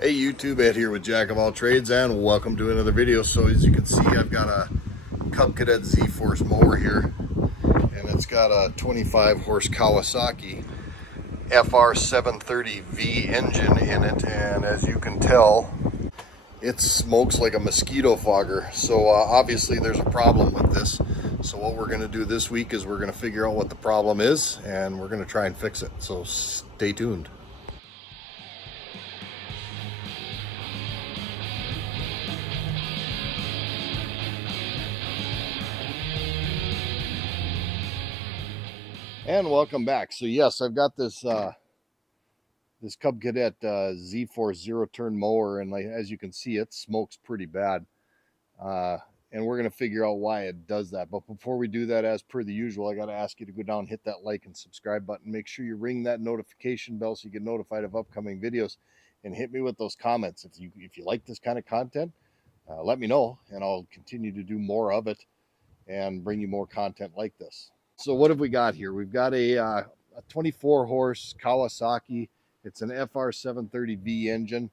Hey YouTube, Ed here with Jack of All Trades, and welcome to another video. So as you can see, I've got a Cadet Z-Force mower here, and it's got a 25 horse Kawasaki FR730V engine in it, and as you can tell, it smokes like a mosquito fogger. So obviously there's a problem with this. So what we're going to do this week is we're going to figure out what the problem is, and we're going to try and fix it. So stay tuned. And welcome back. So yes, I've got this this Cadet Z-Force zero-turn mower, and as you can see, it smokes pretty bad. And we're going to figure out why it does that. But before we do that, as per the usual, I got to ask you to go down, hit that like and subscribe button. Make sure you ring that notification bell so you get notified of upcoming videos, and hit me with those comments. If you like this kind of content, let me know, and I'll continue to do more of it and bring you more content like this. So what have we got here? We've got a 24 horse Kawasaki. It's an FR730V engine,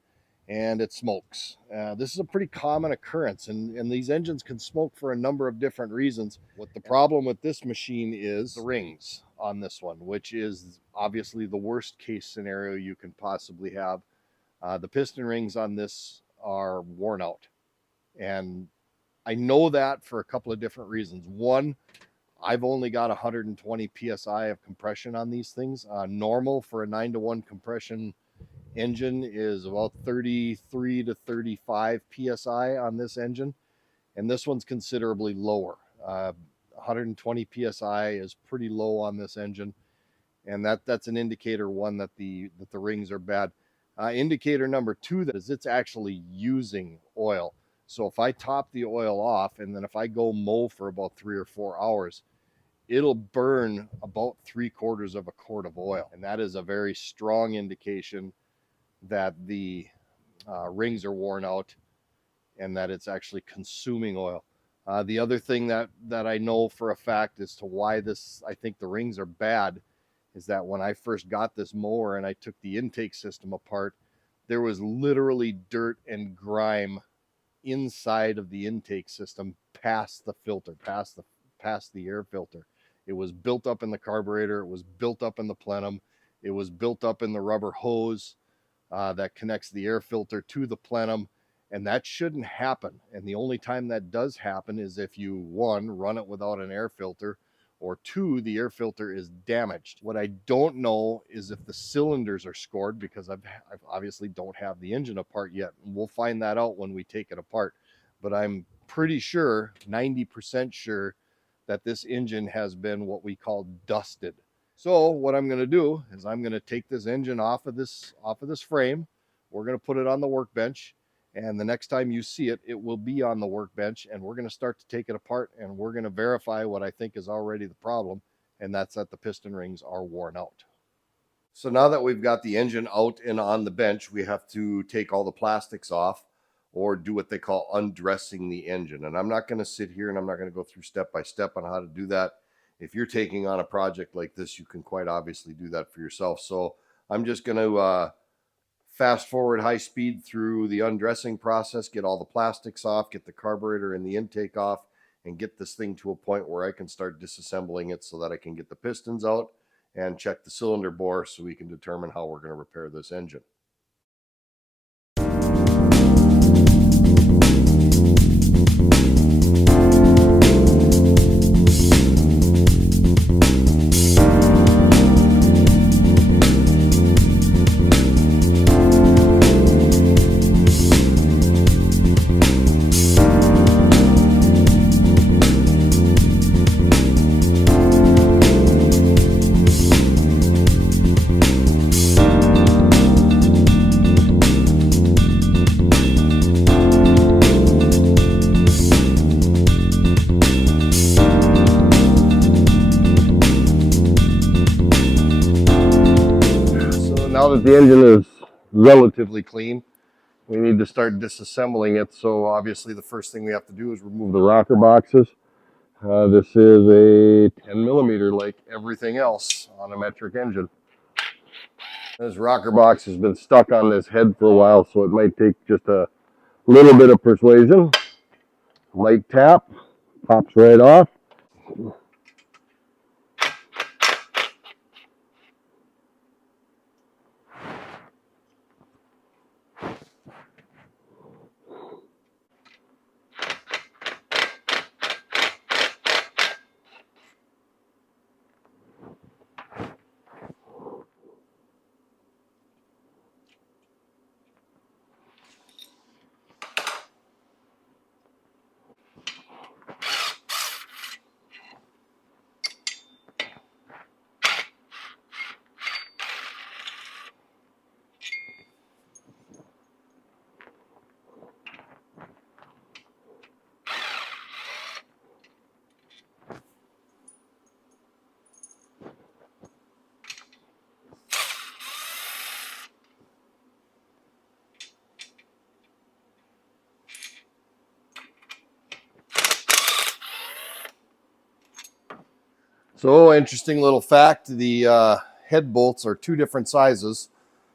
and it smokes. This is a pretty common occurrence, and these engines can smoke for a number of different reasons. What the problem with this machine is the rings on this one, which is obviously the worst case scenario you can possibly have. The piston rings on this are worn out, and I know that for a couple of different reasons. One, I've only got 120 psi of compression on these things. Normal for a 9-to-1 compression engine is about 33 to 35 psi on this engine, and this one's considerably lower. 120 psi is pretty low on this engine, and that's an indicator one that the rings are bad. Indicator number two, that is, it's actually using oil. So if I top the oil off, and then if I go mow for about 3 or 4 hours, it'll burn about 3/4 of a quart of oil. And that is a very strong indication that the rings are worn out and that it's actually consuming oil. The other thing that I know for a fact as to why I think the rings are bad, is that when I first got this mower and I took the intake system apart, there was literally dirt and grime inside of the intake system past the filter, past the air filter. It was built up in the carburetor, it was built up in the plenum, it was built up in the rubber hose that connects the air filter to the plenum, and that shouldn't happen. And the only time that does happen is if you, one, run it without an air filter, or two, the air filter is damaged. What I don't know is if the cylinders are scored, because I've obviously don't have the engine apart yet. And we'll find that out when we take it apart. But I'm pretty sure, 90% sure, that this engine has been what we call dusted. So what I'm going to do is I'm going to take this engine off of this frame. We're going to put it on the workbench, and the next time you see it, it will be on the workbench, and we're going to start to take it apart, and we're going to verify what I think is already the problem, and that's that the piston rings are worn out. So now that we've got the engine out and on the bench, we have to take all the plastics off, or do what they call undressing the engine. And I'm not going to sit here and I'm not going to go through step by step on how to do that. If you're taking on a project like this, you can quite obviously do that for yourself. So I'm just going to fast forward high speed through the undressing process, get all the plastics off, get the carburetor and the intake off, and get this thing to a point where I can start disassembling it so that I can get the pistons out and check the cylinder bore so we can determine how we're going to repair this engine. Now that the engine is relatively clean, we need to start disassembling it. So obviously the first thing we have to do is remove the rocker boxes. This is a 10 millimeter like everything else on a metric engine. This rocker box has been stuck on this head for a while, so it might take just a little bit of persuasion. Light tap, pops right off. So, interesting little fact, the head bolts are two different sizes.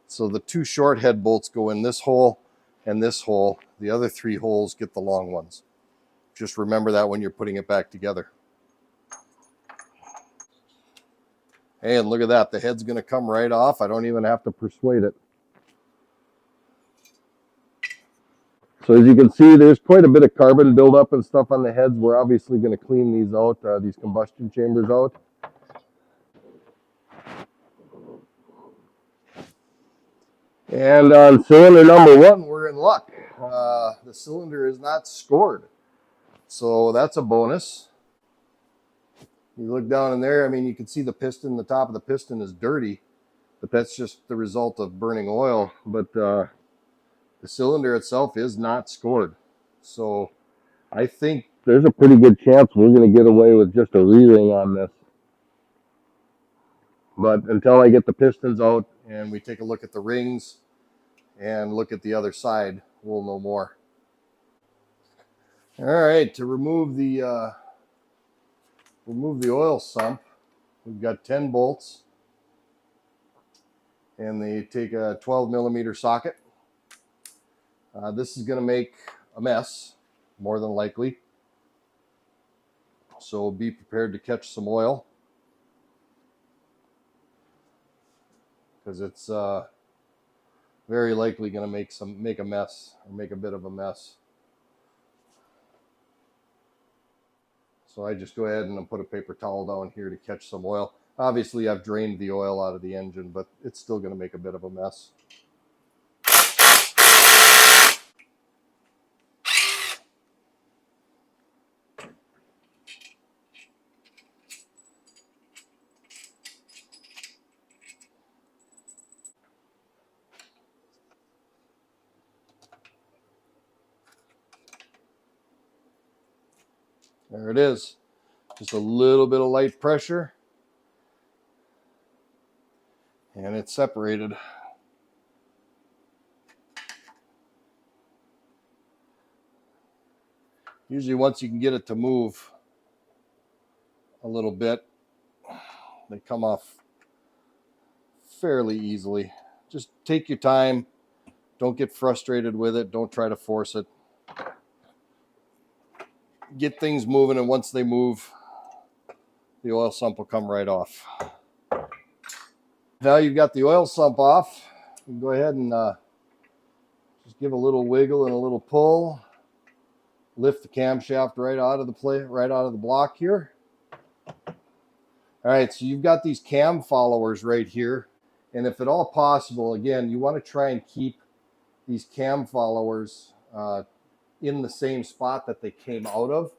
So the two short head bolts go in this hole and this hole. The other three holes get the long ones. Just remember that when you're putting it back together. Hey, and look at that. The head's going to come right off. I don't even have to persuade it. So as you can see, there's quite a bit of carbon buildup and stuff on the heads. We're obviously going to clean these out, these combustion chambers out. And on cylinder number 1, we're in luck. The cylinder is not scored. So that's a bonus. You look down in there, I mean, you can see the piston, the top of the piston is dirty, but that's just the result of burning oil. But the cylinder itself is not scored. So I think there's a pretty good chance we're going to get away with just a re-ring on this. But until I get the pistons out and we take a look at the rings and look at the other side, we'll know more. All right, to remove the oil sump, we've got 10 bolts, and they take a 12mm socket. This is going to make a mess, more than likely. So be prepared to catch some oil, because it's very likely going to make a mess, or make a bit of a mess. So I just go ahead and put a paper towel down here to catch some oil. Obviously, I've drained the oil out of the engine, but it's still going to make a bit of a mess. There it is. Just a little bit of light pressure, and it's separated. Usually once you can get it to move a little bit, they come off fairly easily. Just take your time. Don't get frustrated with it. Don't try to force it. Get things moving, and once they move, the oil sump will come right off. Now you've got the oil sump off, you can go ahead and just give a little wiggle and a little pull. Lift the camshaft right out of the block here. All right, so you've got these cam followers right here, and if at all possible, again, you want to try and keep these cam followers in the same spot that they came out of,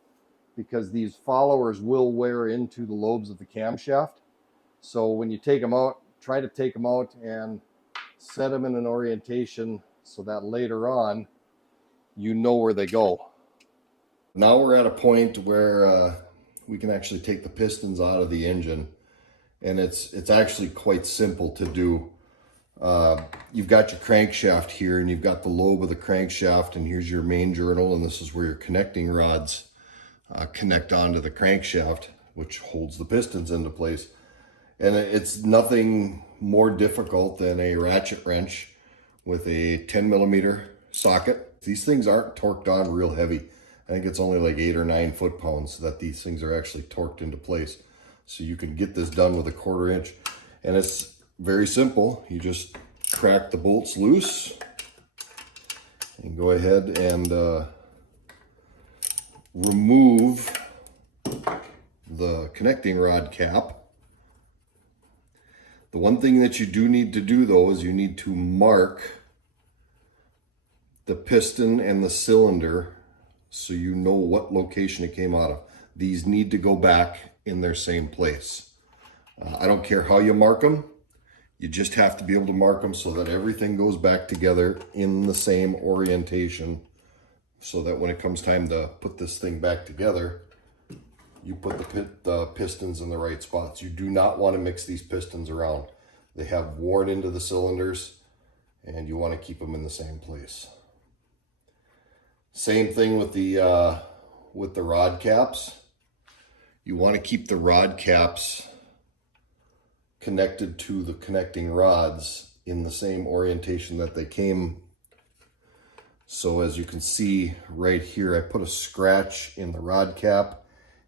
because these followers will wear into the lobes of the camshaft. So when you take them out, try to take them out and set them in an orientation so that later on you know where they go. Now we're at a point where we can actually take the pistons out of the engine, and it's actually quite simple to do. You've got your crankshaft here, and you've got the lobe of the crankshaft, and here's your main journal, and this is where your connecting rods connect onto the crankshaft, which holds the pistons into place. And it's nothing more difficult than a ratchet wrench with a 10mm socket. These things aren't torqued on real heavy. I think it's only like 8 or 9 foot-pounds that these things are actually torqued into place. So you can get this done with a 1/4 inch. And it's very simple. You just crack the bolts loose and go ahead and remove the connecting rod cap. The one thing that you do need to do though is you need to mark the piston and the cylinder so you know what location it came out of. These need to go back in their same place. I don't care how you mark them. You just have to be able to mark them so that everything goes back together in the same orientation, so that when it comes time to put this thing back together, you put the pistons in the right spots. You do not want to mix these pistons around. They have worn into the cylinders and you want to keep them in the same place. Same thing with the rod caps. You want to keep the rod caps connected to the connecting rods in the same orientation that they came. So as you can see right here, I put a scratch in the rod cap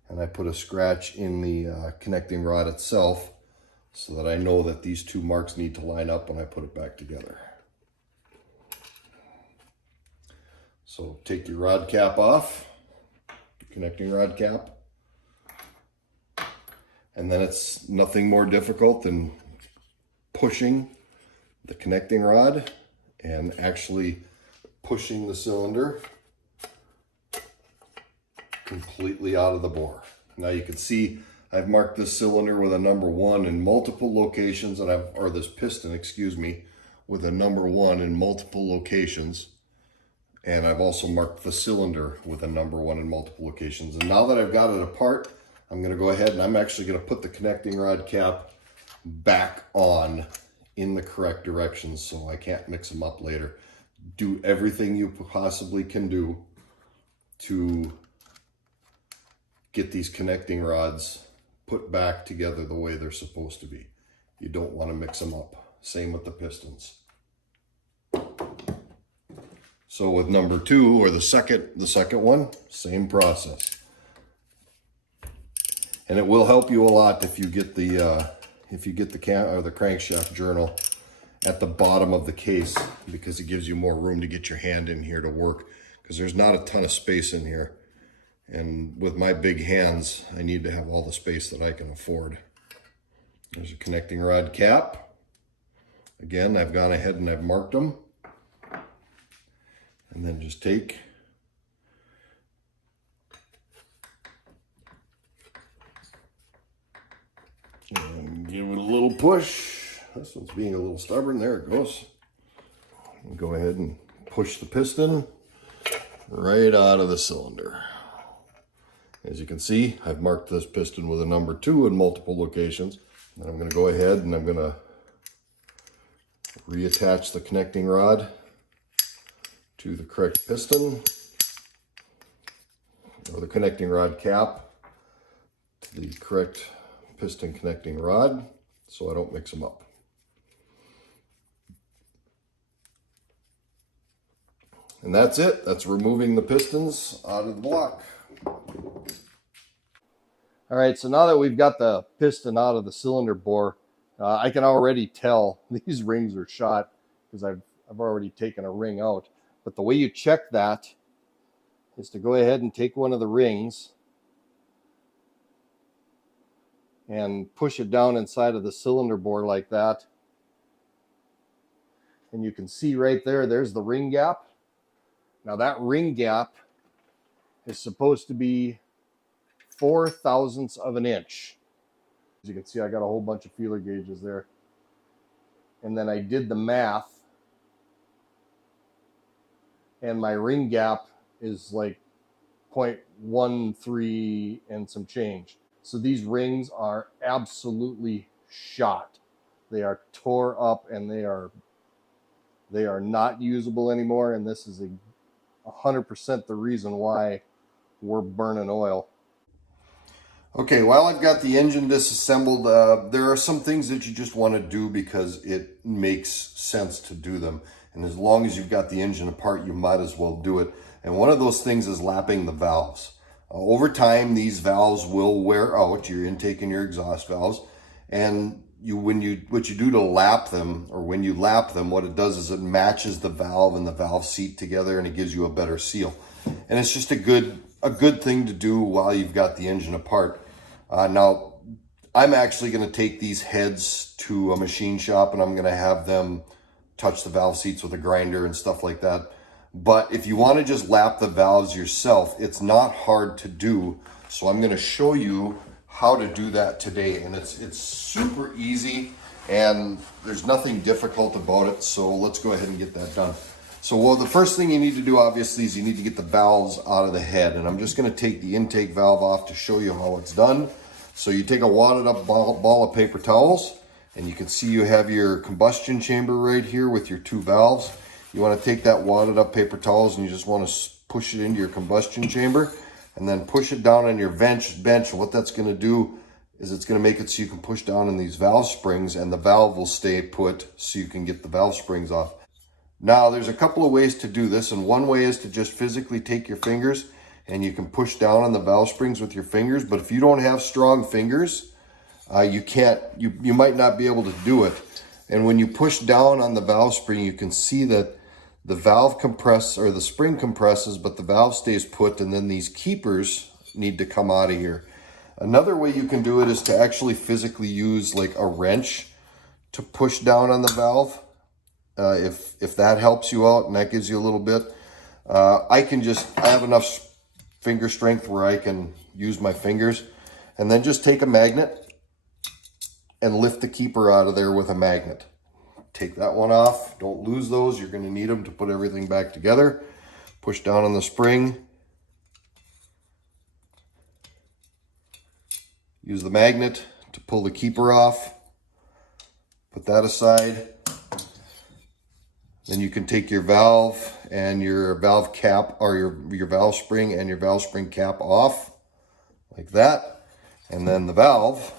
and I put a scratch in the connecting rod itself so that I know that these two marks need to line up when I put it back together. So take your rod cap off, connecting rod cap, and then it's nothing more difficult than pushing the connecting rod and actually pushing the cylinder completely out of the bore. Now you can see I've marked this cylinder with a number 1 in multiple locations, and or this piston, excuse me, with a number 1 in multiple locations. And I've also marked the cylinder with a number 1 in multiple locations. And now that I've got it apart, I'm going to go ahead and I'm actually going to put the connecting rod cap back on in the correct direction so I can't mix them up later. Do everything you possibly can do to get these connecting rods put back together the way they're supposed to be. You don't want to mix them up. Same with the pistons. So with number 2, or the second one, same process. And it will help you a lot if you get the crankshaft journal at the bottom of the case, because it gives you more room to get your hand in here to work, because there's not a ton of space in here. And with my big hands, I need to have all the space that I can afford. There's a connecting rod cap. Again, I've gone ahead and I've marked them. And then just take and give it a little push. This one's being a little stubborn. There it goes. And go ahead and push the piston right out of the cylinder. As you can see, I've marked this piston with a number 2 in multiple locations. And I'm going to go ahead and I'm going to reattach the connecting rod to the correct piston, or the connecting rod cap to the correct piston connecting rod, so I don't mix them up. And that's it. That's removing the pistons out of the block. All right, so now that we've got the piston out of the cylinder bore, I can already tell these rings are shot because I've already taken a ring out. But the way you check that is to go ahead and take one of the rings and push it down inside of the cylinder bore like that. And you can see right there, there's the ring gap. Now that ring gap is supposed to be 4 thousandths of an inch. As you can see, I got a whole bunch of feeler gauges there. And then I did the math, and my ring gap is like 0.13 and some change. So these rings are absolutely shot. They are tore up and they are not usable anymore. And this is 100% the reason why we're burning oil. Okay, while I've got the engine disassembled, there are some things that you just want to do because it makes sense to do them. And as long as you've got the engine apart, you might as well do it. And one of those things is lapping the valves. Over time, these valves will wear out, your intake and your exhaust valves. And what you do to lap them, or when you lap them, what it does is it matches the valve and the valve seat together, and it gives you a better seal. And it's just a good thing to do while you've got the engine apart. Now, I'm actually going to take these heads to a machine shop, and I'm going to have them touch the valve seats with a grinder and stuff like that. But if you want to just lap the valves yourself, it's not hard to do. So I'm going to show you how to do that today. And it's super easy, and there's nothing difficult about it. So let's go ahead and get that done. So, well, the first thing you need to do, obviously, is you need to get the valves out of the head. And I'm just going to take the intake valve off to show you how it's done. So you take a wadded up ball of paper towels, and you can see you have your combustion chamber right here with your two valves. You want to take that wadded up paper towels, and you just want to push it into your combustion chamber, and then push it down on your bench. And what that's going to do is it's going to make it so you can push down on these valve springs, and the valve will stay put so you can get the valve springs off. Now, there's a couple of ways to do this, and one way is to just physically take your fingers and you can push down on the valve springs with your fingers. But if you don't have strong fingers, you might not be able to do it. And when you push down on the valve spring, you can see that the valve or the spring compresses, but the valve stays put, and then these keepers need to come out of here. Another way you can do it is to actually physically use like a wrench to push down on the valve. If that helps you out and that gives you a little bit, I have enough finger strength where I can use my fingers, and then just take a magnet and lift the keeper out of there with a magnet. Take that one off. Don't lose those. You're going to need them to put everything back together. Push down on the spring. Use the magnet to pull the keeper off. Put that aside. Then you can take your valve and your valve cap, or your valve spring and your valve spring cap off, like that. And then the valve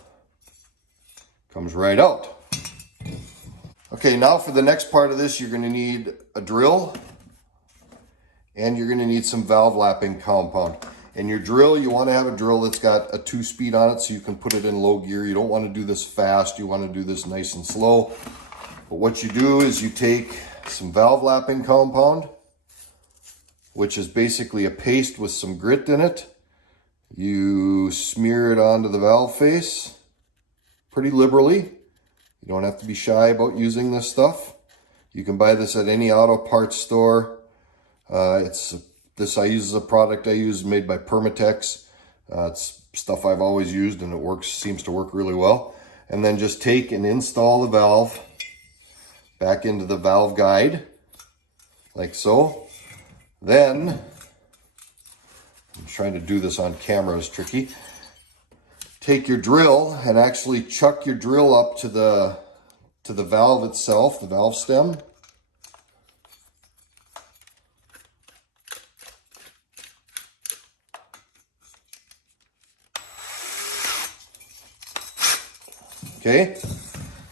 comes right out. Okay, now for the next part of this, you're going to need a drill, and you're going to need some valve lapping compound. And your drill, you want to have a drill that's got a 2-speed on it so you can put it in low gear. You don't want to do this fast. You want to do this nice and slow. But what you do is you take some valve lapping compound, which is basically a paste with some grit in it. You smear it onto the valve face pretty liberally. You don't have to be shy about using this stuff. You can buy this at any auto parts store. This I use as a product I use made by Permatex. It's stuff I've always used, and it seems to work really well. And then just take and install the valve back into the valve guide, like so. Then, I'm trying to do this on camera, is tricky. Take your drill and actually chuck your drill up to the valve itself, the valve stem. Okay,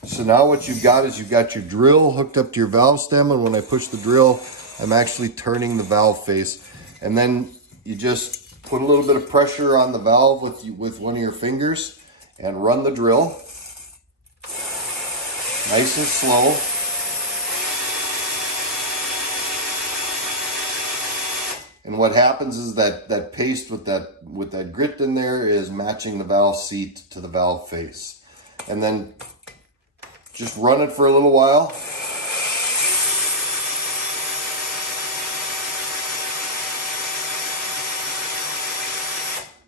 so now what you've got is you've got your drill hooked up to your valve stem, and when I push the drill, I'm actually turning the valve face. And then you just put a little bit of pressure on the valve with one of your fingers and run the drill. Nice and slow. And what happens is that paste with that grit in there is matching the valve seat to the valve face. And then just run it for a little while.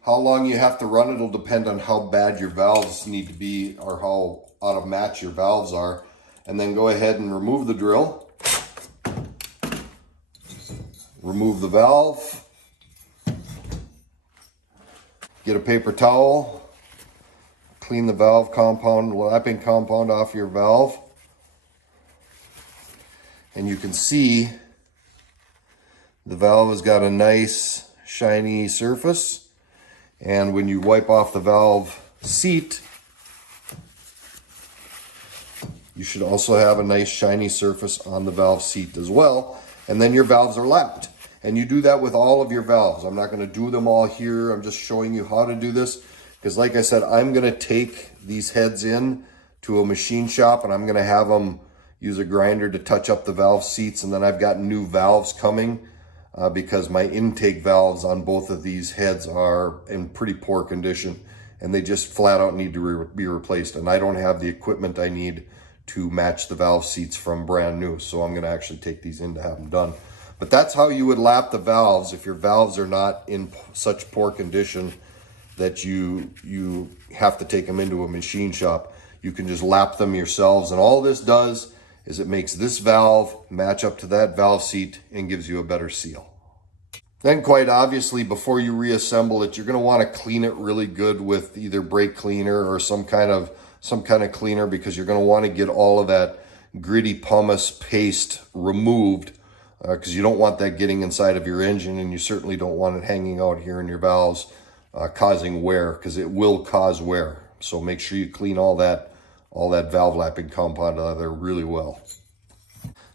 How long you have to run it will depend on how bad your valves need to be, or how out of match your valves are. And then go ahead and remove the drill. Remove the valve. Get a paper towel. Clean the valve lapping compound off your valve. And you can see the valve has got a nice shiny surface. And when you wipe off the valve seat, you should also have a nice shiny surface on the valve seat as well. And then your valves are lapped. And you do that with all of your valves. I'm not going to do them all here. I'm just showing you how to do this. Because like I said, I'm going to take these heads in to a machine shop and I'm going to have them use a grinder to touch up the valve seats. And then I've got new valves coming because my intake valves on both of these heads are in pretty poor condition. And they just flat out need to be replaced. And I don't have the equipment I need to match the valve seats from brand new. So I'm going to actually take these in to have them done. But that's how you would lap the valves if your valves are not in such poor condition that you have to take them into a machine shop. You can just lap them yourselves. And all this does is it makes this valve match up to that valve seat and gives you a better seal. Then quite obviously, before you reassemble it, you're going to want to clean it really good with either brake cleaner or some kind of cleaner, because you're going to want to get all of that gritty pumice paste removed, because you don't want that getting inside of your engine, and you certainly don't want it hanging out here in your valves causing wear, because it will cause wear. So make sure you clean all that valve lapping compound out of there really well.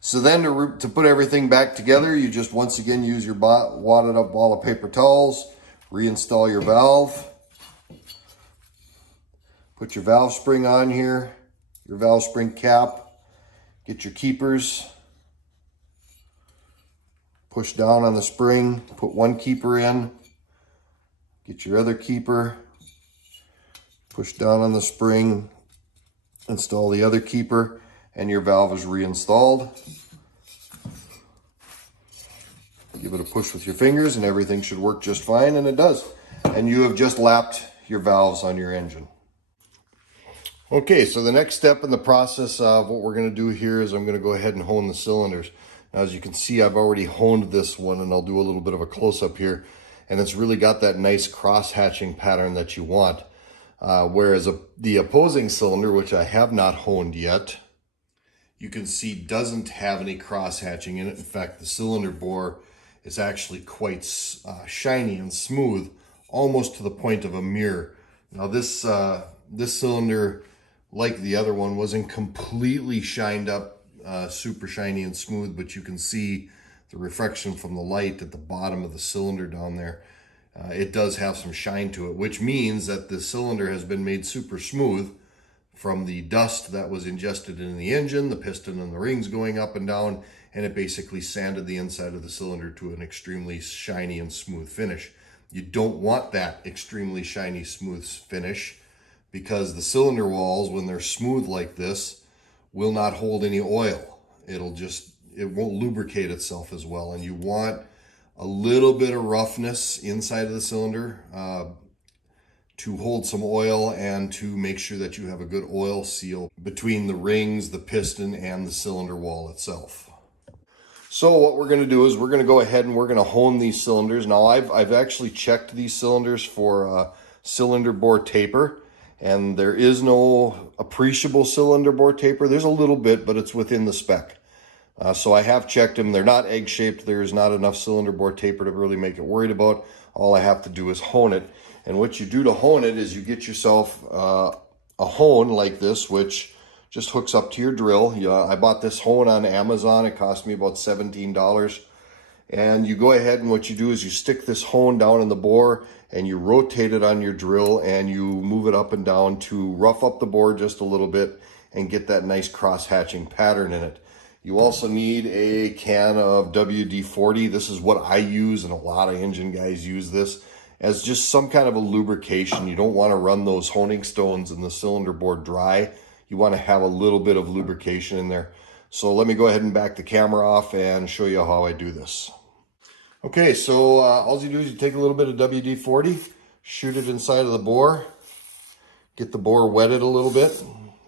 So then to put everything back together, you just once again use your wadded up ball of paper towels, reinstall your valve, put your valve spring on here, your valve spring cap, get your keepers, push down on the spring, put one keeper in, get your other keeper, push down on the spring, install the other keeper, and your valve is reinstalled. Give it a push with your fingers and everything should work just fine, and it does. And you have just lapped your valves on your engine. Okay, so the next step in the process of what we're going to do here is I'm going to go ahead and hone the cylinders. Now, as you can see, I've already honed this one, and I'll do a little bit of a close-up here. And it's really got that nice cross-hatching pattern that you want. Whereas the opposing cylinder, which I have not honed yet, you can see doesn't have any cross-hatching in it. In fact, the cylinder bore is actually quite shiny and smooth, almost to the point of a mirror. Now, this cylinder, like the other one, wasn't completely shined up, super shiny and smooth, but you can see the reflection from the light at the bottom of the cylinder down there. It does have some shine to it, which means that the cylinder has been made super smooth from the dust that was ingested in the engine, the piston and the rings going up and down, and it basically sanded the inside of the cylinder to an extremely shiny and smooth finish. You don't want that extremely shiny, smooth finish, because the cylinder walls, when they're smooth like this, will not hold any oil. It won't lubricate itself as well. And you want a little bit of roughness inside of the cylinder to hold some oil and to make sure that you have a good oil seal between the rings, the piston, and the cylinder wall itself. So what we're going to do is we're going to go ahead and we're going to hone these cylinders. Now, I've actually checked these cylinders for cylinder bore taper, and there is no appreciable cylinder bore taper. There's a little bit, but it's within the spec. So I have checked them. They're not egg-shaped. There's not enough cylinder bore taper to really make it worried about. All I have to do is hone it. And what you do to hone it is you get yourself a hone like this, which just hooks up to your drill. I bought this hone on Amazon. It cost me about $17. And you go ahead and what you do is you stick this hone down in the bore and you rotate it on your drill and you move it up and down to rough up the bore just a little bit and get that nice cross-hatching pattern in it. You also need a can of WD-40. This is what I use, and a lot of engine guys use this as just some kind of a lubrication. You don't want to run those honing stones in the cylinder bore dry. You want to have a little bit of lubrication in there. So let me go ahead and back the camera off and show you how I do this. Okay, so all you do is you take a little bit of WD-40, shoot it inside of the bore, get the bore wetted a little bit,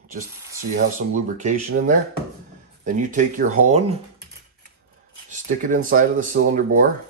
just so you have some lubrication in there. Then you take your hone, stick it inside of the cylinder bore,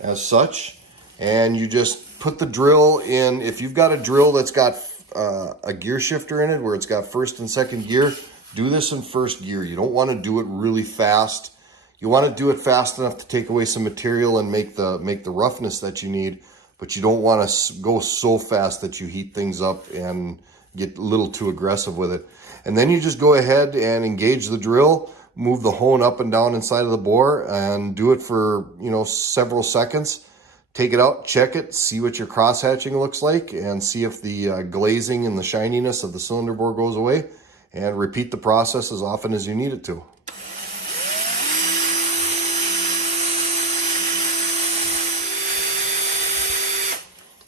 as such, and you just put the drill in. If you've got a drill that's got a gear shifter in it where it's got first and second gear, do this in first gear. You don't want to do it really fast. You want to do it fast enough to take away some material and make the roughness that you need, but you don't want to go so fast that you heat things up and get a little too aggressive with it. And then you just go ahead and engage the drill, move the hone up and down inside of the bore, and do it for, you know, several seconds. Take it out, check it, see what your cross hatching looks like, and see if the glazing and the shininess of the cylinder bore goes away, and repeat the process as often as you need it to.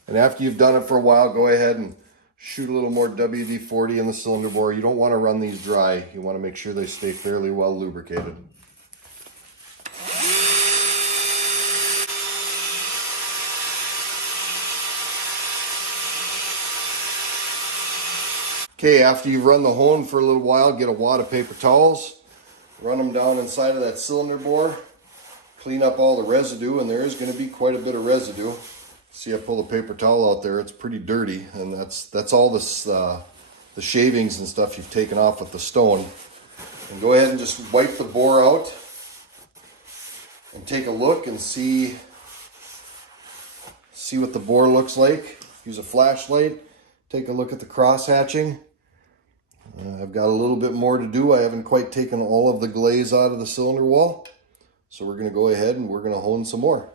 And after you've done it for a while, go ahead and shoot a little more WD-40 in the cylinder bore. You don't want to run these dry. You want to make sure they stay fairly well lubricated. Okay, after you've run the hone for a little while, get a wad of paper towels, run them down inside of that cylinder bore, clean up all the residue, and there is going to be quite a bit of residue. See, I pull the paper towel out there, it's pretty dirty, and that's all this, the shavings and stuff you've taken off with the stone. And go ahead and just wipe the bore out and take a look and see what the bore looks like. Use a flashlight, take a look at the cross hatching. I've got a little bit more to do. I haven't quite taken all of the glaze out of the cylinder wall. So we're going to go ahead and we're going to hone some more.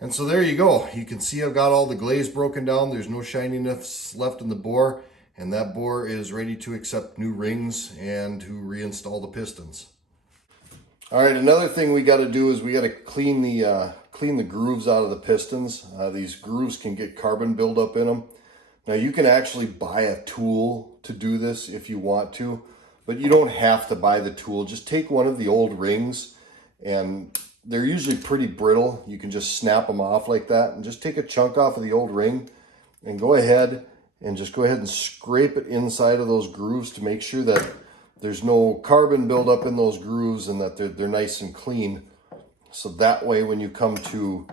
And so there you go. You can see I've got all the glaze broken down. There's no shininess left in the bore. And that bore is ready to accept new rings and to reinstall the pistons. All right, another thing we got to do is we got to clean the grooves out of the pistons. These grooves can get carbon buildup in them. Now you can actually buy a tool to do this if you want to, but you don't have to buy the tool. Just take one of the old rings, and they're usually pretty brittle. You can just snap them off like that, and just take a chunk off of the old ring and go ahead and scrape it inside of those grooves to make sure that there's no carbon buildup in those grooves and that they're nice and clean. So that way when you come to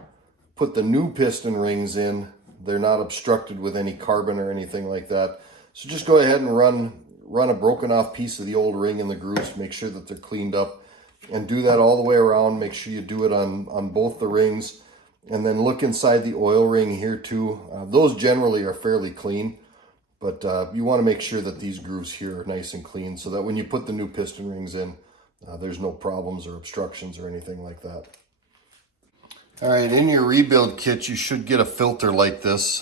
put the new piston rings in, they're not obstructed with any carbon or anything like that. So just go ahead and run a broken off piece of the old ring in the grooves to make sure that they're cleaned up. And do that all the way around. Make sure you do it on both the rings. And then look inside the oil ring here too. Those generally are fairly clean. But you want to make sure that these grooves here are nice and clean so that when you put the new piston rings in, there's no problems or obstructions or anything like that. All right, in your rebuild kit, you should get a filter like this.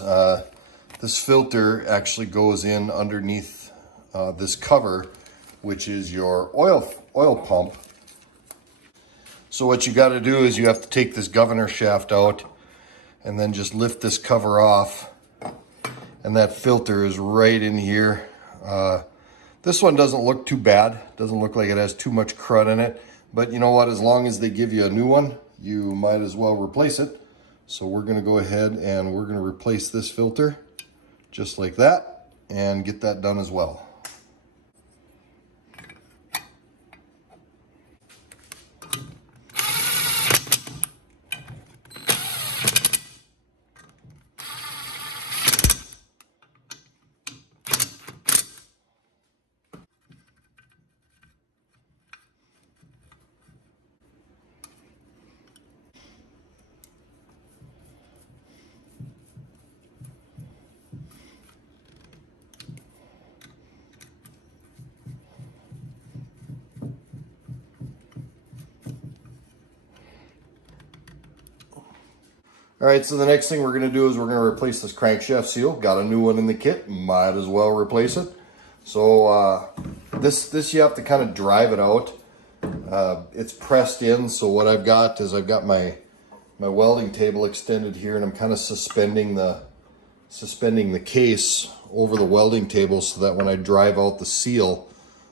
This filter actually goes in underneath this cover, which is your oil pump. So what you got to do is you have to take this governor shaft out and then just lift this cover off, and that filter is right in here. This one doesn't look too bad. Doesn't look like it has too much crud in it, but you know what, as long as they give you a new one, you might as well replace it. So we're going to go ahead and we're going to replace this filter just like that and get that done as well. All right, so the next thing we're going to do is we're going to replace this crankshaft seal. Got a new one in the kit, might as well replace it. So this you have to kind of drive it out. It's pressed in, so what I've got is I've got my welding table extended here, and I'm kind of suspending the case over the welding table so that when I drive out the seal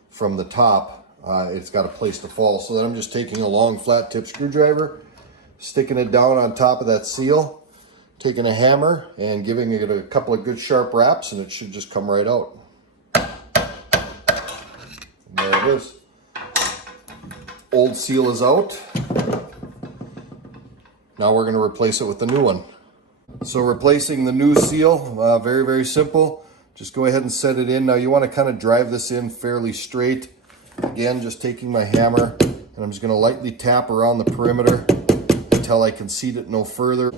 from the top, it's got a place to fall. So then I'm just taking a long flat tip screwdriver, sticking it down on top of that seal, taking a hammer and giving it a couple of good sharp wraps, and it should just come right out. And there it is. old seal is out. Now we're going to replace it with the new one. So replacing the new seal, very, very simple. Just go ahead and set it in. Now you want to kind of drive this in fairly straight. Again, just taking my hammer, and I'm just going to lightly tap around the perimeter until I can seat it no further.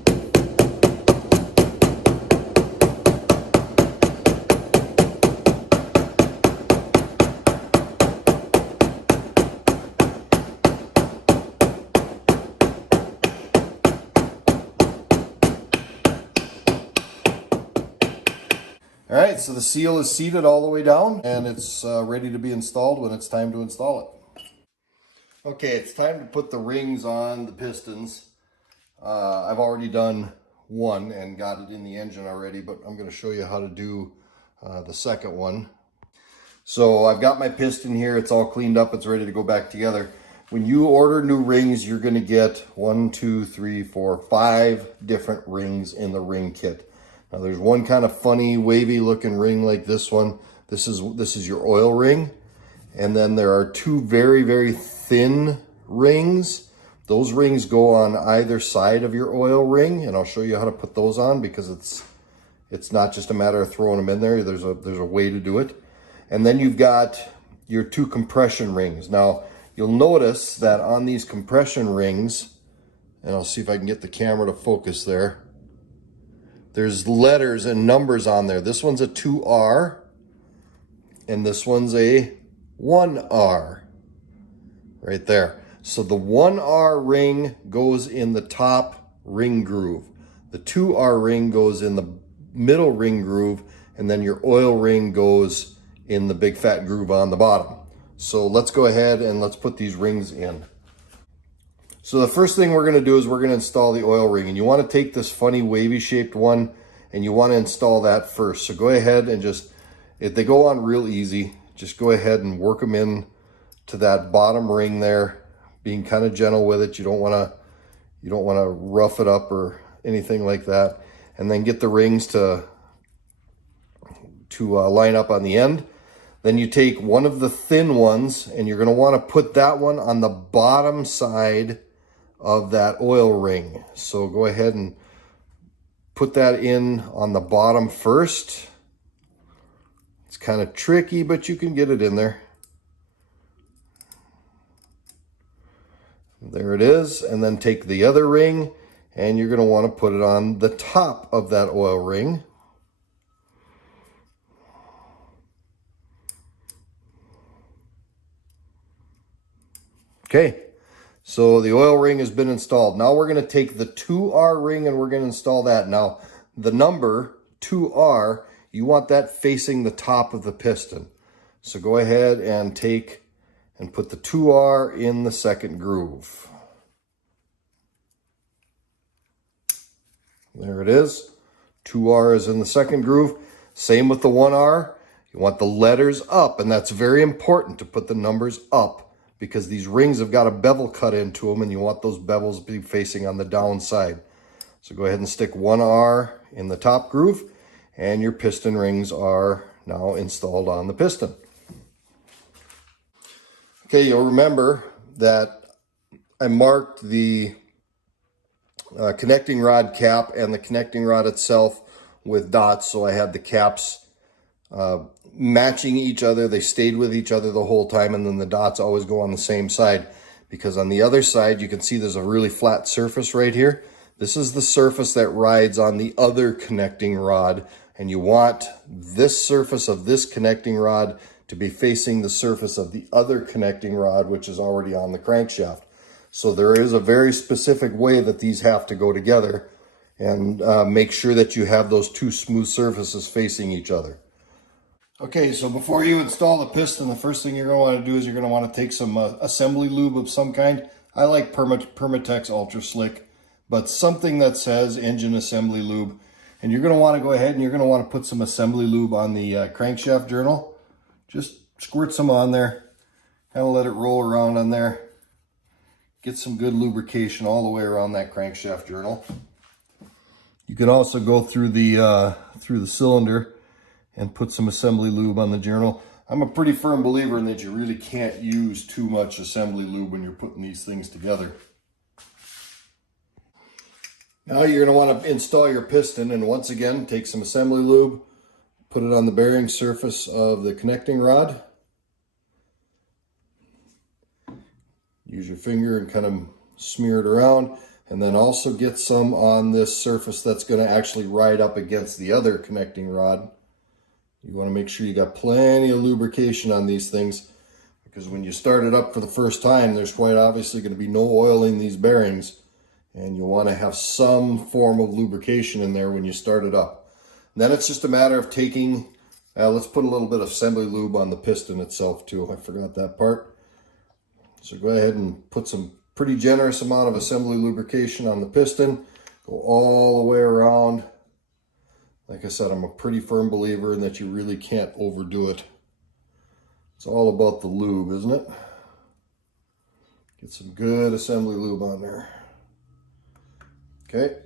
All right, so the seal is seated all the way down, and it's ready to be installed when it's time to install it. Okay, it's time to put the rings on the pistons. I've already done one and got it in the engine already, but I'm going to show you how to do the second one. So I've got my piston here. It's all cleaned up. It's ready to go back together. When you order new rings, you're going to get 1, 2, 3, 4, 5 different rings in the ring kit. Now there's one kind of funny wavy looking ring like this one. This is your oil ring. And then there are 2 very, very thin rings. Those rings go on either side of your oil ring, and I'll show you how to put those on because it's not just a matter of throwing them in there. There's a way to do it. And then you've got your 2 compression rings. Now you'll notice that on these compression rings, and I'll see if I can get the camera to focus there, there's letters and numbers on there. This one's a 2R, and this one's a 1R, right there. So the 1R ring goes in the top ring groove. The 2R ring goes in the middle ring groove, and then your oil ring goes in the big fat groove on the bottom. So let's go ahead and let's put these rings in. So the first thing we're going to do is we're going to install the oil ring, and you want to take this funny wavy shaped one and you want to install that first. So go ahead and just, if they go on real easy, just go ahead and work them in to that bottom ring there, being kind of gentle with it. You don't want to rough it up or anything like that. And then get the rings to line up on the end. Then you take one of the thin ones and you're going to want to put that one on the bottom side of that oil ring. So go ahead and put that in on the bottom first. It's kind of tricky, but you can get it in there. There it is. And then take the other ring and you're going to want to put it on the top of that oil ring. Okay, so the oil ring has been installed. Now we're going to take the 2R ring and we're going to install that. Now, the number 2R, you want that facing the top of the piston. So go ahead and take and put the 2R in the second groove. There it is. 2R is in the second groove. Same with the 1R. You want the letters up, and that's very important to put the numbers up, because these rings have got a bevel cut into them and you want those bevels to be facing on the downside. So go ahead and stick 1R in the top groove and your piston rings are now installed on the piston. Okay, you'll remember that I marked the connecting rod cap and the connecting rod itself with dots, so I had the caps matching each other. They stayed with each other the whole time, and then the dots always go on the same side, because on the other side you can see there's a really flat surface right here. This is the surface that rides on the other connecting rod, and you want this surface of this connecting rod to be facing the surface of the other connecting rod, which is already on the crankshaft. So there is a very specific way that these have to go together, and make sure that you have those 2 smooth surfaces facing each other. Okay, so before you install the piston, the first thing you're going to want to do is you're going to want to take some assembly lube of some kind. I like Permatex Ultra Slick, but something that says engine assembly lube. And you're going to want to go ahead and you're going to want to put some assembly lube on the crankshaft journal. Just squirt some on there, kind of let it roll around on there. Get some good lubrication all the way around that crankshaft journal. You can also go through the cylinder and put some assembly lube on the journal. I'm a pretty firm believer in that you really can't use too much assembly lube when you're putting these things together. Now you're going to want to install your piston, and once again, take some assembly lube, put it on the bearing surface of the connecting rod. Use your finger and kind of smear it around, and then also get some on this surface that's going to actually ride up against the other connecting rod. You want to make sure you got plenty of lubrication on these things, because when you start it up for the first time, there's quite obviously going to be no oil in these bearings, and you want to have some form of lubrication in there when you start it up. And then it's just a matter of taking, let's put a little bit of assembly lube on the piston itself too. I forgot that part. So go ahead and put some pretty generous amount of assembly lubrication on the piston. Go all the way around. Like I said, I'm a pretty firm believer in that you really can't overdo it. It's all about the lube, isn't it? Get some good assembly lube on there. Okay.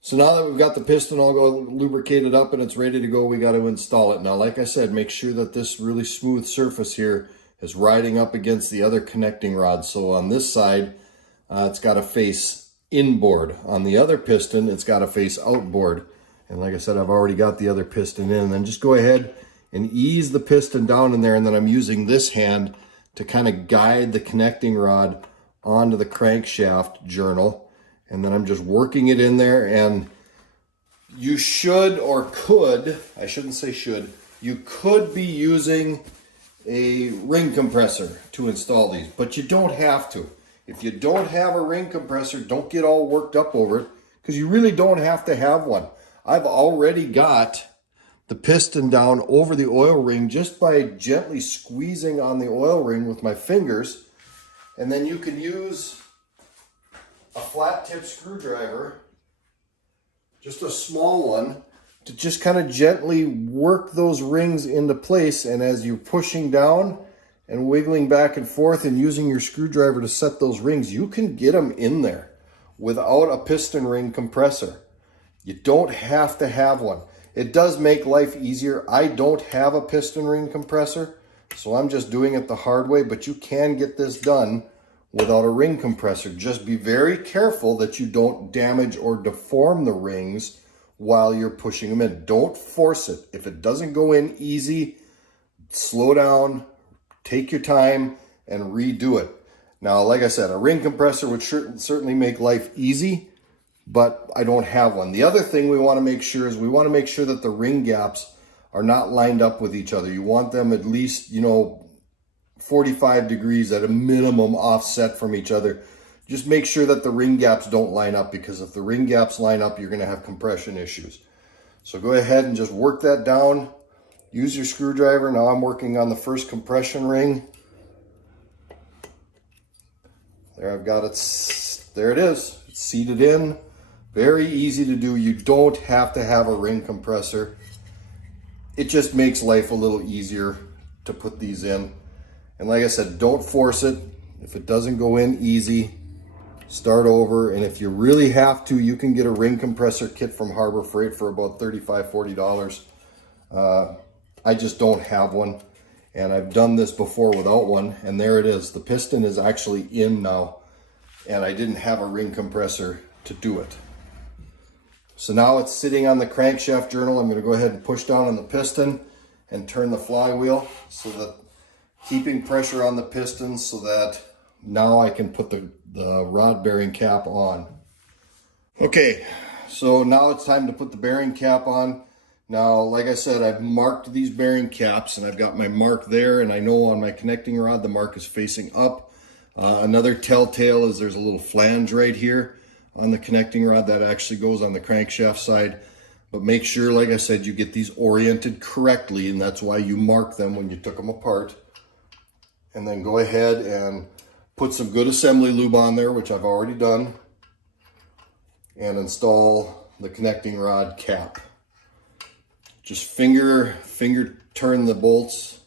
So now that we've got the piston all lubricated up and it's ready to go, we got to install it. Now, like I said, make sure that this really smooth surface here is riding up against the other connecting rod. So on this side, it's got to face inboard. On the other piston, it's got to face outboard. And like I said, I've already got the other piston in. And then just go ahead and ease the piston down in there. And then I'm using this hand to kind of guide the connecting rod onto the crankshaft journal. And then I'm just working it in there, and you should, or could, I shouldn't say should, you could be using a ring compressor to install these, but you don't have to. If you don't have a ring compressor, don't get all worked up over it, because you really don't have to have one. I've already got the piston down over the oil ring just by gently squeezing on the oil ring with my fingers, and then you can use a flat tip screwdriver, just a small one, to just kind of gently work those rings into place. And as you're pushing down and wiggling back and forth and using your screwdriver to set those rings, you can get them in there without a piston ring compressor. You don't have to have one. It does make life easier. I don't have a piston ring compressor, so I'm just doing it the hard way, but you can get this done without a ring compressor. Just be very careful that you don't damage or deform the rings while you're pushing them in. Don't force it. If it doesn't go in easy, slow down, take your time, and redo it. Now, like I said, a ring compressor would certainly make life easy, but I don't have one. The other thing we want to make sure is we want to make sure that the ring gaps are not lined up with each other. You want them at least, 45 degrees at a minimum offset from each other. Just make sure that the ring gaps don't line up, because if the ring gaps line up, you're going to have compression issues. So go ahead and just work that down. Use your screwdriver. Now I'm working on the first compression ring. There, I've got it. There it is. It's seated in. Very easy to do. You don't have to have a ring compressor. It just makes life a little easier to put these in. And like I said, don't force it. If it doesn't go in easy, start over. And if you really have to, you can get a ring compressor kit from Harbor Freight for about $35, $40. I just don't have one. And I've done this before without one. And there it is. The piston is actually in now. And I didn't have a ring compressor to do it. So now it's sitting on the crankshaft journal. I'm going to go ahead and push down on the piston and turn the flywheel so that keeping pressure on the piston, so that now I can put the rod bearing cap on. Okay, so now it's time to put the bearing cap on. Now, like I said, I've marked these bearing caps, and I've got my mark there, and I know on my connecting rod the mark is facing up. Another telltale is there's a little flange right here on the connecting rod that actually goes on the crankshaft side. But make sure, like I said, you get these oriented correctly, and that's why you mark them when you took them apart. And then go ahead and put some good assembly lube on there, which I've already done, and install the connecting rod cap. Just finger turn the bolts.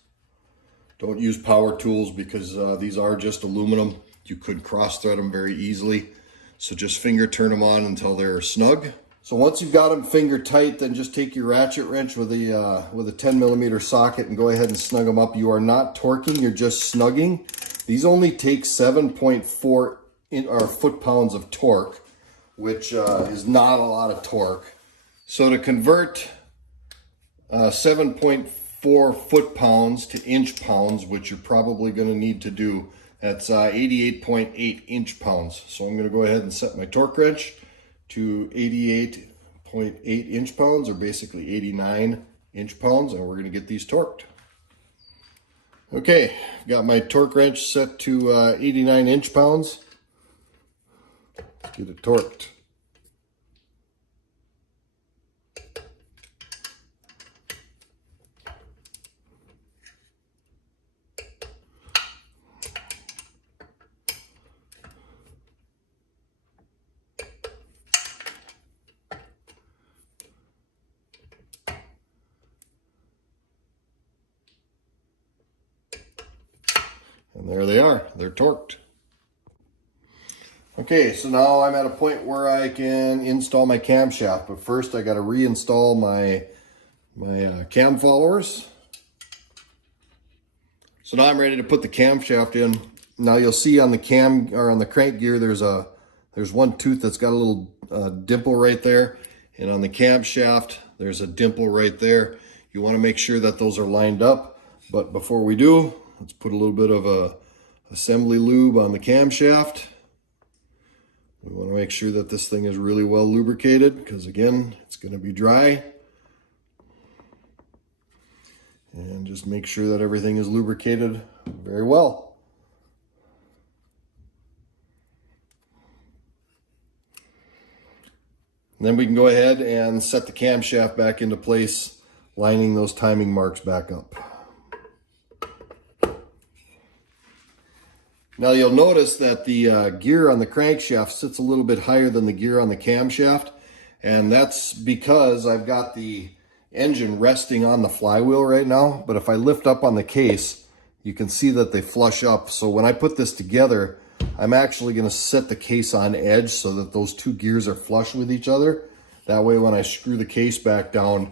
Don't use power tools, because these are just aluminum. You could cross thread them very easily. So just finger turn them on until they're snug, So once you've got them finger tight, then just take your ratchet wrench with a 10mm socket and go ahead and snug them up. You are not torquing, you're just snugging. These only take 7.4 foot-pounds of torque, which is not a lot of torque. So to convert 7.4 foot-pounds to inch-pounds, which you're probably going to need to do, that's 88.8 inch-pounds. So I'm going to go ahead and set my torque wrench to 88.8 inch-pounds, or basically 89 inch-pounds, and we're going to get these torqued. Okay, got my torque wrench set to 89 inch-pounds. Let's get it torqued. And there they are, they're torqued. Okay, so now I'm at a point where I can install my camshaft, but first I got to reinstall my cam followers. So now I'm ready to put the camshaft in. Now you'll see on the cam, or on the crank gear, there's one tooth that's got a little dimple right there, and on the camshaft there's a dimple right there. You want to make sure that those are lined up, but before we do, let's put a little bit of assembly lube on the camshaft. We want to make sure that this thing is really well lubricated, because again, it's going to be dry. And just make sure that everything is lubricated very well. And then we can go ahead and set the camshaft back into place, lining those timing marks back up. Now you'll notice that the gear on the crankshaft sits a little bit higher than the gear on the camshaft, and that's because I've got the engine resting on the flywheel right now. But if I lift up on the case, you can see that they flush up. So when I put this together, I'm actually going to set the case on edge so that those two gears are flush with each other. That way when I screw the case back down,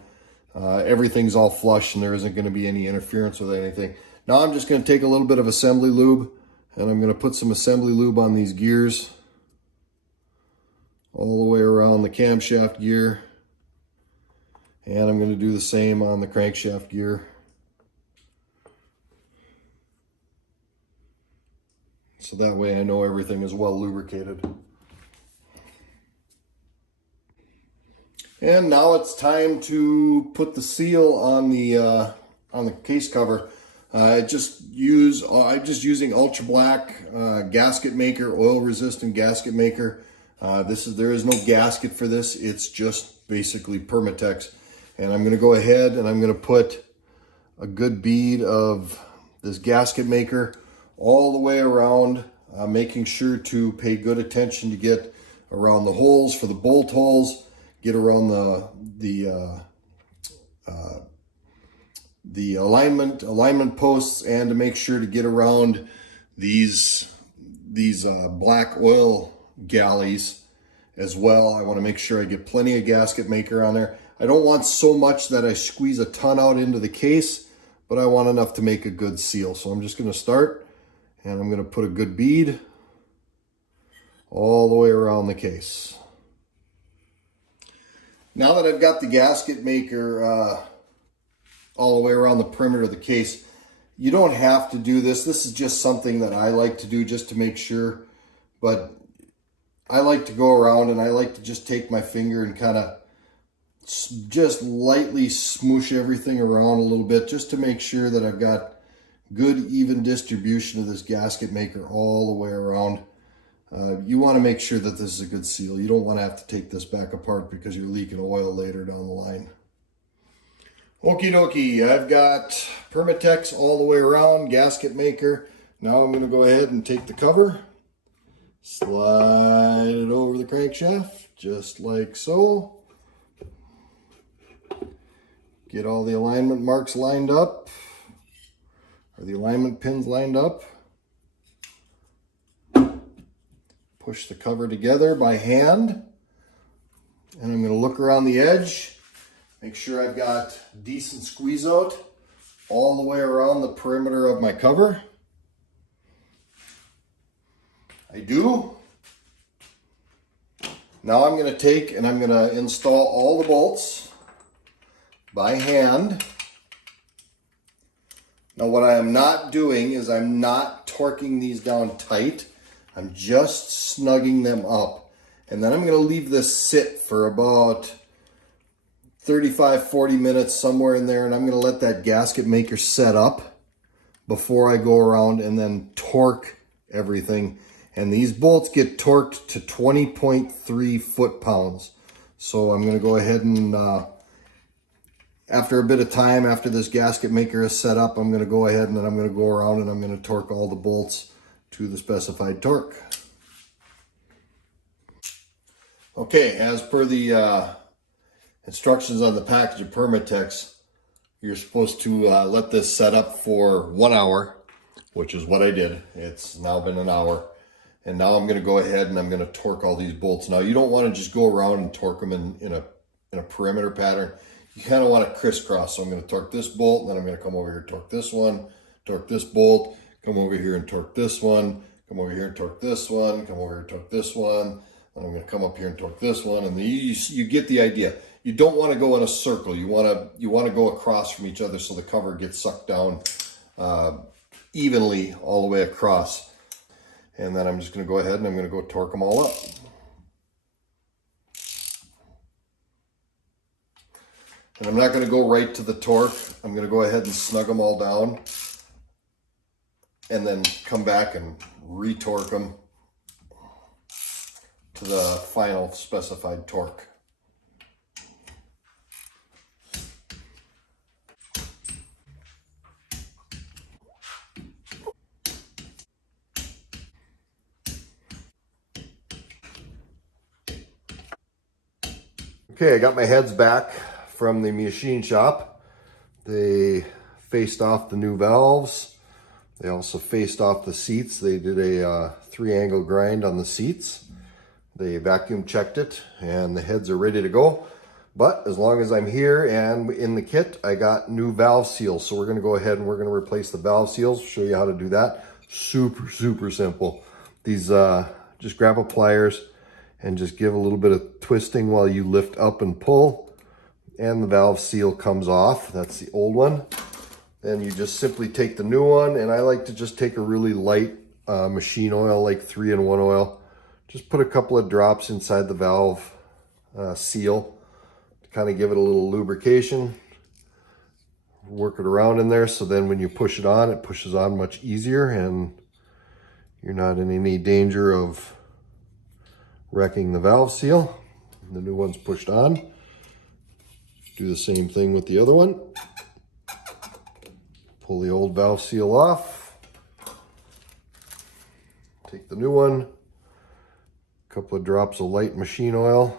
everything's all flush and there isn't going to be any interference with anything. Now I'm just going to take a little bit of assembly lube, and I'm going to put some assembly lube on these gears all the way around the camshaft gear. And I'm going to do the same on the crankshaft gear. So that way I know everything is well lubricated. And now it's time to put the seal on the case cover. I'm just using Ultra Black gasket maker, oil resistant gasket maker. There is no gasket for this. It's just basically Permatex. And I'm going to go ahead and I'm going to put a good bead of this gasket maker all the way around, making sure to pay good attention to get around the holes for the bolt holes, get around the alignment posts, and to make sure to get around these black oil galleys as well. I want to make sure I get plenty of gasket maker on there. I don't want so much that I squeeze a ton out into the case, but I want enough to make a good seal. So I'm just going to start, and I'm going to put a good bead all the way around the case. Now that I've got the gasket maker all the way around the perimeter of the case, you don't have to do this. This is just something that I like to do just to make sure, but I like to go around and I like to just take my finger and kind of just lightly smoosh everything around a little bit, just to make sure that I've got good even distribution of this gasket maker all the way around. You want to make sure that this is a good seal. You don't want to have to take this back apart because you're leaking oil later down the line. Okie dokie, I've got Permatex all the way around, gasket maker. Now I'm going to go ahead and take the cover, slide it over the crankshaft, just like so. Get all the alignment marks lined up, or the alignment pins lined up. Push the cover together by hand. And I'm going to look around the edge, make sure I've got decent squeeze out all the way around the perimeter of my cover. I do. Now I'm going to take and I'm going to install all the bolts by hand. Now what I am not doing is I'm not torquing these down tight. I'm just snugging them up. And then I'm going to leave this sit for about 35-40 minutes, somewhere in there, and I'm going to let that gasket maker set up before I go around and then torque everything. And these bolts get torqued to 20.3 foot-pounds. So I'm going to go ahead and after a bit of time, after this gasket maker is set up, I'm going to go ahead and then I'm going to go around and I'm going to torque all the bolts to the specified torque. Okay, as per the instructions on the package of Permatex, you're supposed to let this set up for 1 hour, which is what I did. It's now been an hour. And now I'm going to go ahead and I'm going to torque all these bolts. Now you don't want to just go around and torque them in a perimeter pattern. You kind of want to crisscross. So I'm going to torque this bolt, and then I'm going to come over here, torque this one, torque this bolt, come over here and torque this one, come over here and torque this one, come over here and torque this one, and I'm going to come up here and torque this one, and you get the idea. You don't want to go in a circle. You want to go across from each other so the cover gets sucked down evenly all the way across. And then I'm just going to go ahead and I'm going to go torque them all up. And I'm not going to go right to the torque. I'm going to go ahead and snug them all down and then come back and re-torque them to the final specified torque. Okay, I got my heads back from the machine shop. They faced off the new valves. They also faced off the seats. They did a 3-angle grind on the seats. They vacuum checked it and the heads are ready to go. But as long as I'm here and in the kit, I got new valve seals. So we're going to go ahead and we're going to replace the valve seals. Show you how to do that. Super, super simple. These, just grab a pliers and just give a little bit of twisting while you lift up and pull. And the valve seal comes off. That's the old one. Then you just simply take the new one, and I like to just take a really light machine oil, like 3-in-1 oil. Just put a couple of drops inside the valve seal to kind of give it a little lubrication. Work it around in there, so then when you push it on, it pushes on much easier, and you're not in any danger of wrecking the valve seal. The new one's pushed on. Do the same thing with the other one. Pull the old valve seal off. Take the new one. A couple of drops of light machine oil.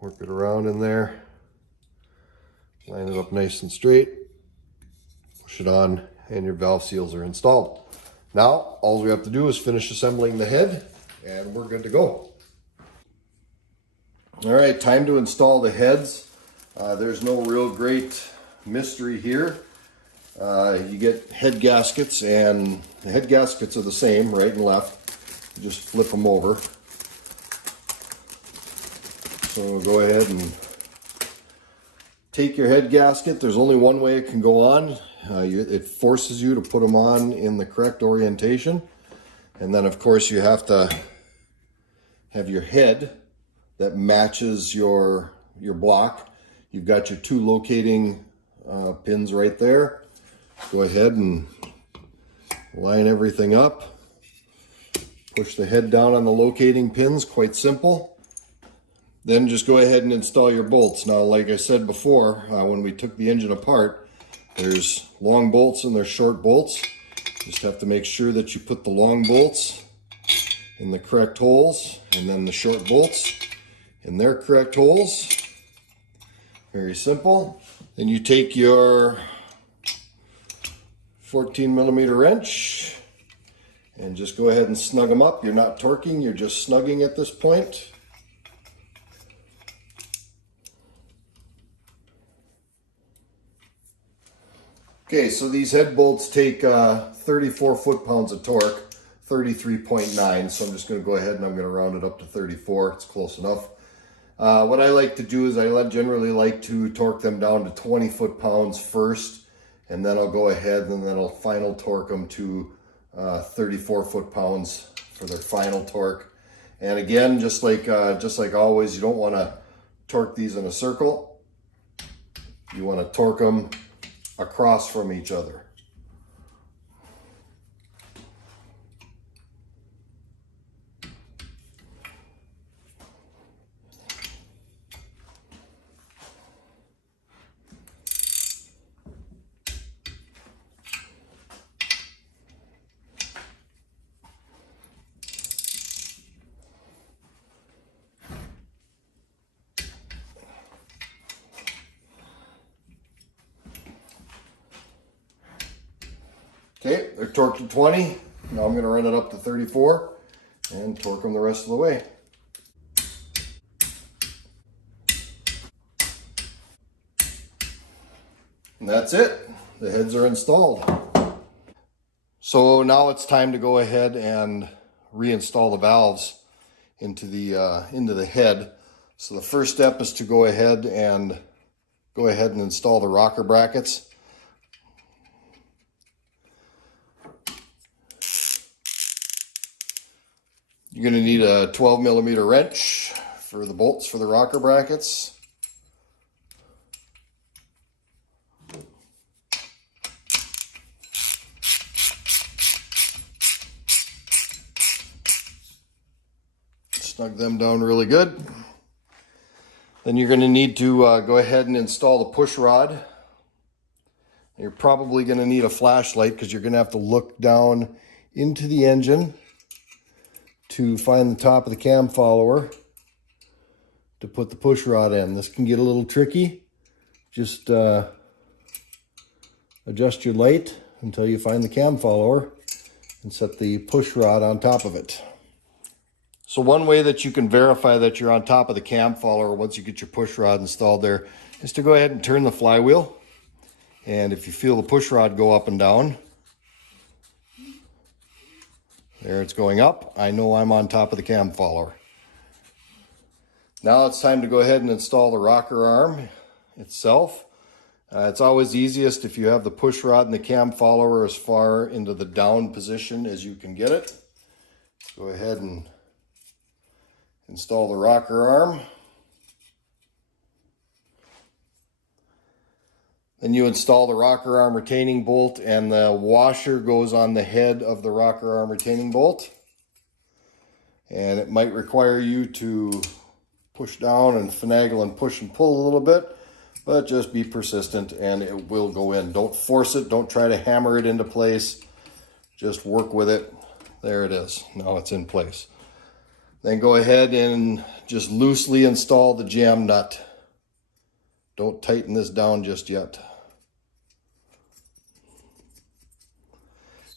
Work it around in there. Line it up nice and straight. Push it on, and your valve seals are installed. Now, all we have to do is finish assembling the head, and we're good to go. All right, time to install the heads. There's no real great mystery here. You get head gaskets, and the head gaskets are the same, right and left. You just flip them over. So we'll go ahead and take your head gasket. There's only one way it can go on. It forces you to put them on in the correct orientation. And then, of course, you have to have your head that matches your block. You've got your 2 locating pins right there. Go ahead and line everything up. Push the head down on the locating pins, quite simple. Then just go ahead and install your bolts. Now, like I said before, when we took the engine apart, there's long bolts and there's short bolts. Just have to make sure that you put the long bolts in the correct holes, and then the short bolts in their correct holes. Very simple. Then you take your 14mm wrench and just go ahead and snug them up. You're not torquing, you're just snugging at this point. Okay, so these head bolts take 34 foot-pounds of torque, 33.9, so I'm just going to go ahead and I'm going to round it up to 34. It's close enough. What I like to do is I generally like to torque them down to 20 foot-pounds first, and then I'll go ahead and then I'll final torque them to 34 foot-pounds for their final torque. And again, just like always, you don't want to torque these in a circle. You want to torque them across from each other. Okay, they're torqued to 20. Now I'm going to run it up to 34 and torque them the rest of the way. And that's it. The heads are installed. So now it's time to go ahead and reinstall the valves into the head. So the first step is to go ahead and install the rocker brackets. You're going to need a 12 millimeter wrench for the bolts for the rocker brackets. Snug them down really good. Then you're going to need to go ahead and install the push rod. You're probably going to need a flashlight because you're going to have to look down into the engine to find the top of the cam follower to put the push rod in. This can get a little tricky. Just adjust your light until you find the cam follower and set the push rod on top of it. So one way that you can verify that you're on top of the cam follower once you get your push rod installed there is to go ahead and turn the flywheel. And if you feel the push rod go up and down, there it's going up, I know I'm on top of the cam follower. Now it's time to go ahead and install the rocker arm itself. It's always easiest if you have the push rod and the cam follower as far into the down position as you can get it. Go ahead and install the rocker arm. Then you install the rocker arm retaining bolt, and the washer goes on the head of the rocker arm retaining bolt. And it might require you to push down and finagle and push and pull a little bit, but just be persistent and it will go in. Don't force it. Don't try to hammer it into place. Just work with it. There it is. Now it's in place. Then go ahead and just loosely install the jam nut. Don't tighten this down just yet.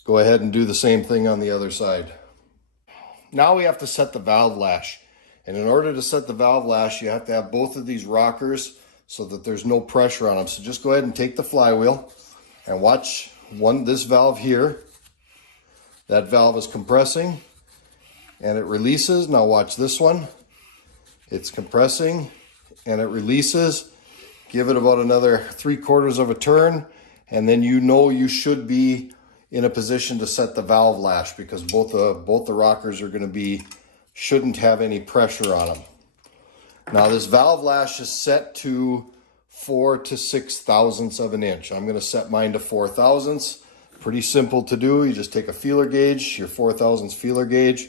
Go ahead and do the same thing on the other side. Now we have to set the valve lash. And in order to set the valve lash, you have to have both of these rockers so that there's no pressure on them. So just go ahead and take the flywheel and watch this valve here. That valve is compressing and it releases. Now watch this one. It's compressing and it releases. Give it about another 3/4 of a turn, and then you know you should be in a position to set the valve lash because both the rockers are going to shouldn't have any pressure on them. Now this valve lash is set to 4 to 6 thousandths of an inch. I'm going to set mine to 4 thousandths. Pretty simple to do. You just take a feeler gauge, your 4 thousandths feeler gauge,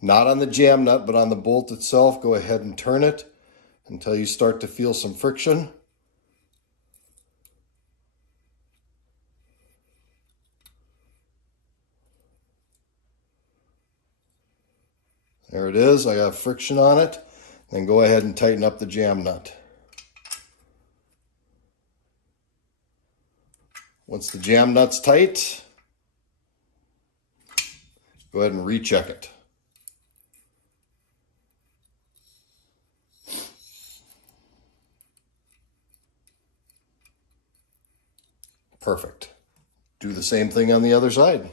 not on the jam nut but on the bolt itself. Go ahead and turn it until you start to feel some friction. There it is. I got friction on it. Then go ahead and tighten up the jam nut. Once the jam nut's tight, go ahead and recheck it. Perfect. Do the same thing on the other side.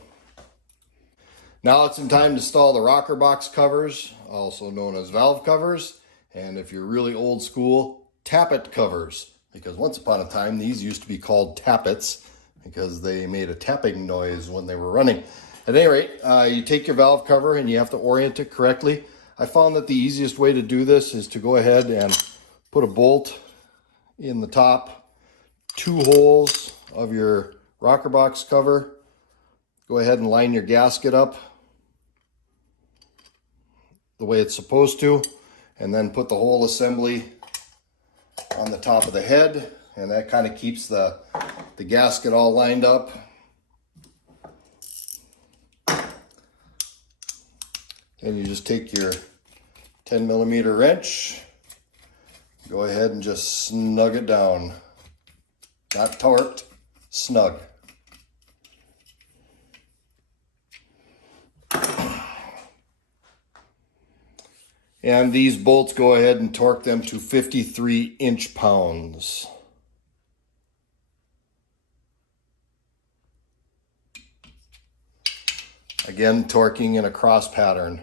Now it's in time to install the rocker box covers, also known as valve covers, and if you're really old school, tappet covers, because once upon a time these used to be called tappets because they made a tapping noise when they were running. At any rate, you take your valve cover and you have to orient it correctly. I found that the easiest way to do this is to go ahead and put a bolt in the top 2 holes of your rocker box cover. Go ahead and line your gasket up the way it's supposed to, and then put the whole assembly on the top of the head, and that kind of keeps the gasket all lined up. And you just take your 10mm wrench, go ahead and just snug it down. Not torqued, snug. And these bolts, go ahead and torque them to 53 inch-pounds. Again, torquing in a cross pattern.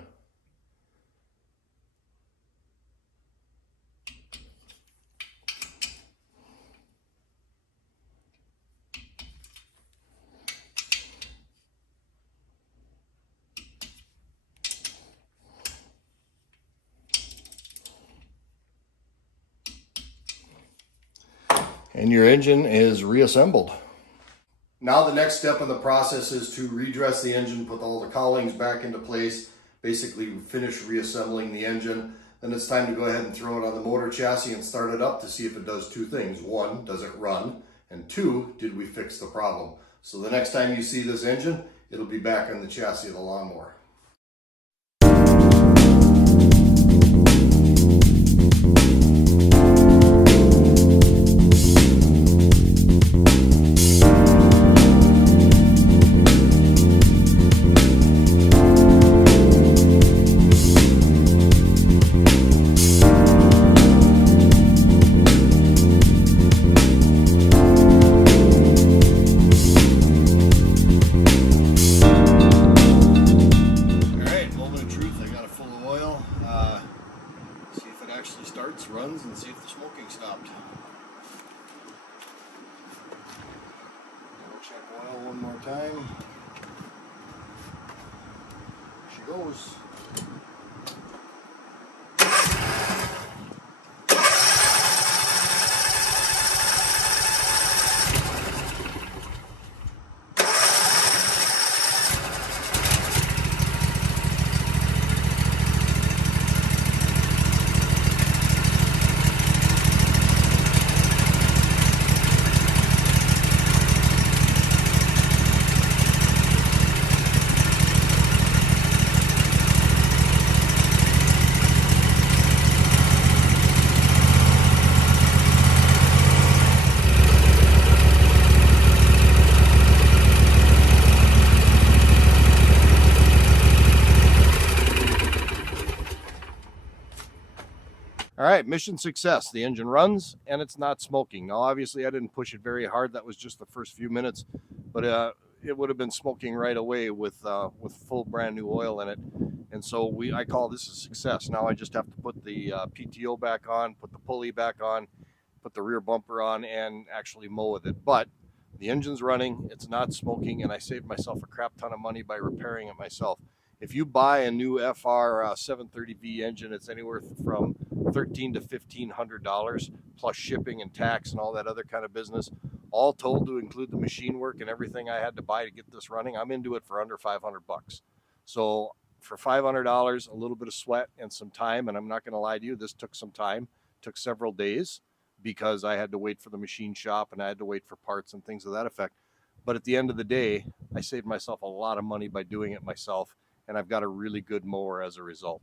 And your engine is reassembled. Now the next step in the process is to redress the engine, put all the cowlings back into place, basically finish reassembling the engine. Then it's time to go ahead and throw it on the motor chassis and start it up to see if it does 2 things. 1, does it run? And 2, did we fix the problem? So the next time you see this engine, it'll be back on the chassis of the lawnmower. Runs and see if the smoking stopped. We'll check oil one more time. There she goes. All right, mission success. The engine runs and it's not smoking. Now, obviously, I didn't push it very hard. That was just the first few minutes, but it would have been smoking right away with full brand new oil in it. And so I call this a success. Now I just have to put the PTO back on, put the pulley back on, put the rear bumper on, and actually mow with it. But the engine's running, it's not smoking, and I saved myself a crap ton of money by repairing it myself. If you buy a new FR730V engine, it's anywhere from $1,300 to $1,500 plus shipping and tax and all that other kind of business. All told, to include the machine work and everything I had to buy to get this running, I'm into it for under 500 bucks. So for $500, a little bit of sweat and some time, and I'm not going to lie to you, this took some time, took several days, because I had to wait for the machine shop and I had to wait for parts and things of that effect. But at the end of the day, I saved myself a lot of money by doing it myself, and I've got a really good mower as a result.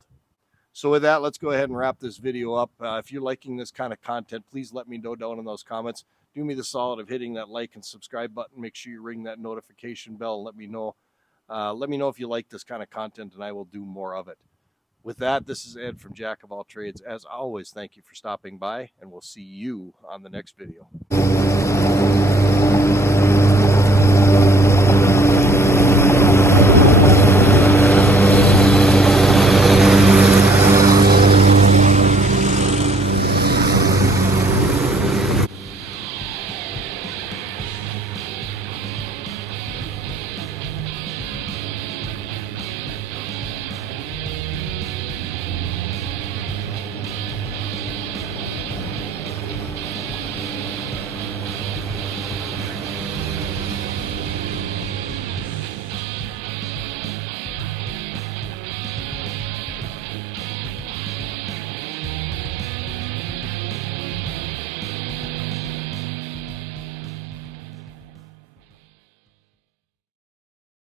So with that, let's go ahead and wrap this video up. If you're liking this kind of content, please let me know down in those comments. Do me the solid of hitting that like and subscribe button. Make sure you ring that notification bell. Let me know if you like this kind of content, and I will do more of it. With that, this is Ed from Jack of All Trades. As always, thank you for stopping by, and we'll see you on the next video.